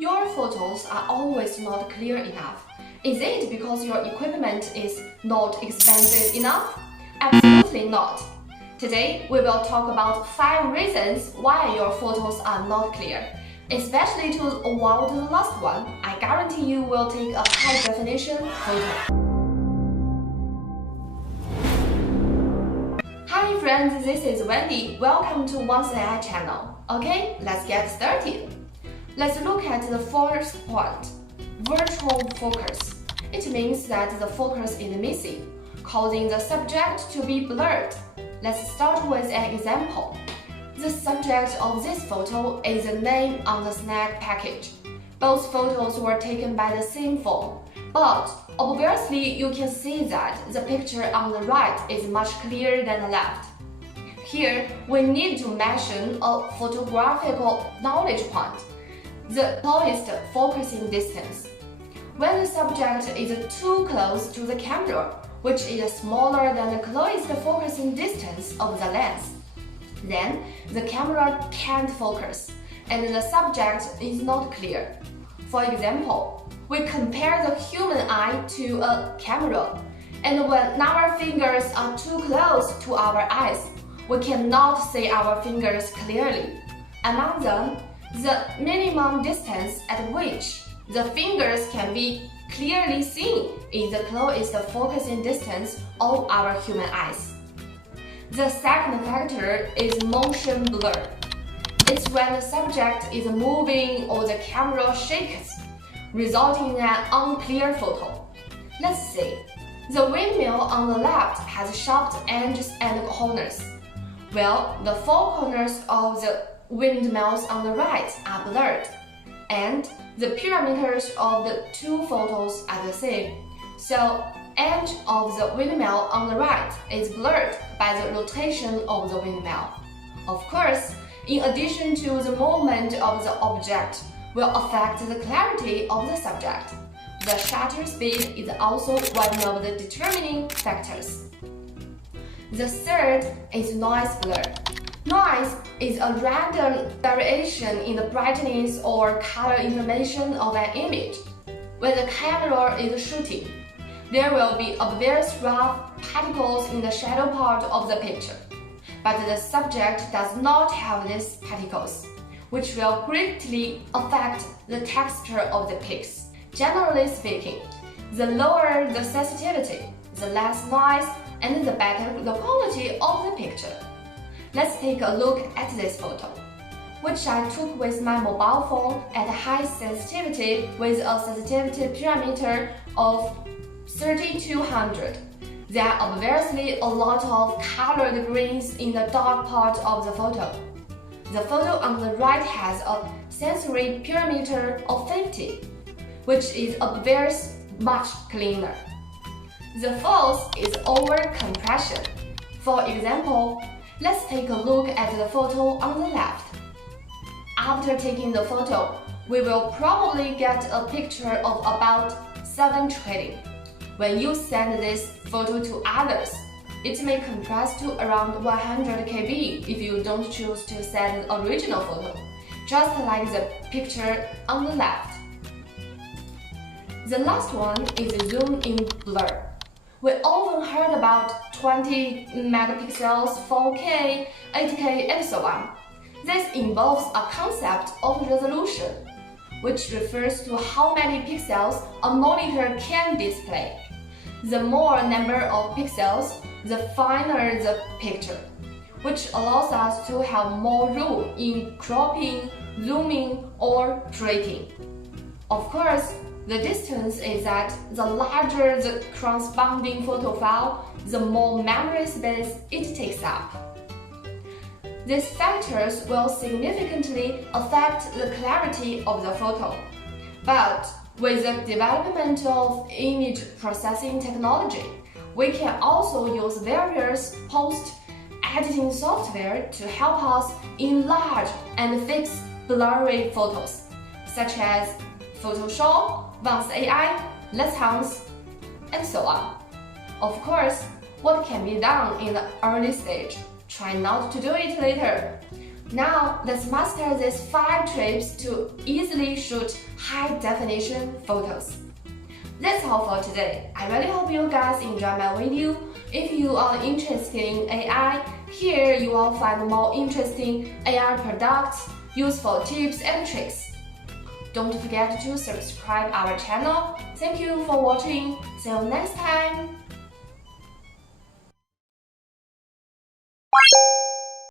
Your photos are always not clear enough. Is it because your equipment is not expensive enough? Absolutely not. Today, we will talk about 5 reasons why your photos are not clear. Especially to avoid the last one, I guarantee you will take a high-definition photo. Hi friends, this is Wendy. Welcome to Once AI channel. Okay, let's get started. Let's look at the first point, virtual focus. It means that the focus is missing, causing the subject to be blurred. Let's start with an example. The subject of this photo is the name on the snack package. Both photos were taken by the same phone, but obviously you can see that the picture on the right is much clearer than the left. Here, we need to mention a photographical knowledge point, the closest focusing distance. When the subject is too close to the camera, which is smaller than the closest focusing distance of the lens, then the camera can't focus, and the subject is not clear. For example, we compare the human eye to a camera, and when our fingers are too close to our eyes, we cannot see our fingers clearly. Among them, the minimum distance at which the fingers can be clearly seen is the closest focusing distance of our human eyes. The second factor is motion blur. It's when the subject is moving or the camera shakes, resulting in an unclear photo. Let's see. The windmill on the left has sharp edges and corners. Well, the 4 corners of the windmills on the right are blurred, and the parameters of the 2 photos are the same. So, edge of the windmill on the right is blurred by the rotation of the windmill. Of course, in addition to the movement of the object will affect the clarity of the subject. The shutter speed is also one of the determining factors. The third is noise blur. Noise is a random variation in the brightness or color information of an image. When the camera is shooting, there will be obvious rough particles in the shadow part of the picture. But the subject does not have these particles, which will greatly affect the texture of the pics. Generally speaking, the lower the sensitivity, the less noise, and the better the quality of the picture. Let's take a look at this photo, which I took with my mobile phone at high sensitivity with a sensitivity parameter of 3200. There are obviously a lot of colored greens in the dark part of the photo. The photo on the right has a sensory parameter of 50, which is obviously much cleaner. The fourth is over-compression. For example, let's take a look at the photo on the left. After taking the photo, we will probably get a picture of about 7 trillion. When you send this photo to others, it may compress to around 100 KB if you don't choose to send the original photo, just like the picture on the left. The last one is zoom-in blur. We often heard about 20 megapixels, 4K, 8K, and so on. This involves a concept of resolution, which refers to how many pixels a monitor can display. The more number of pixels, the finer the picture, which allows us to have more room in cropping, zooming, or creating. Of course, the distance is that the larger the corresponding photo file, the more memory space it takes up. These factors will significantly affect the clarity of the photo. But with the development of image processing technology, we can also use various post-editing software to help us enlarge and fix blurry photos, such as Photoshop, Once AI, Let's Hans, and so on. Of course, what can be done in the early stage? Try not to do it later. Now, let's master these 5 tips to easily shoot high-definition photos. That's all for today. I really hope you guys enjoy my video. If you are interested in AI, here you will find more interesting AI products, useful tips and tricks. Don't forget to subscribe our channel. Thank you for watching. See you next time.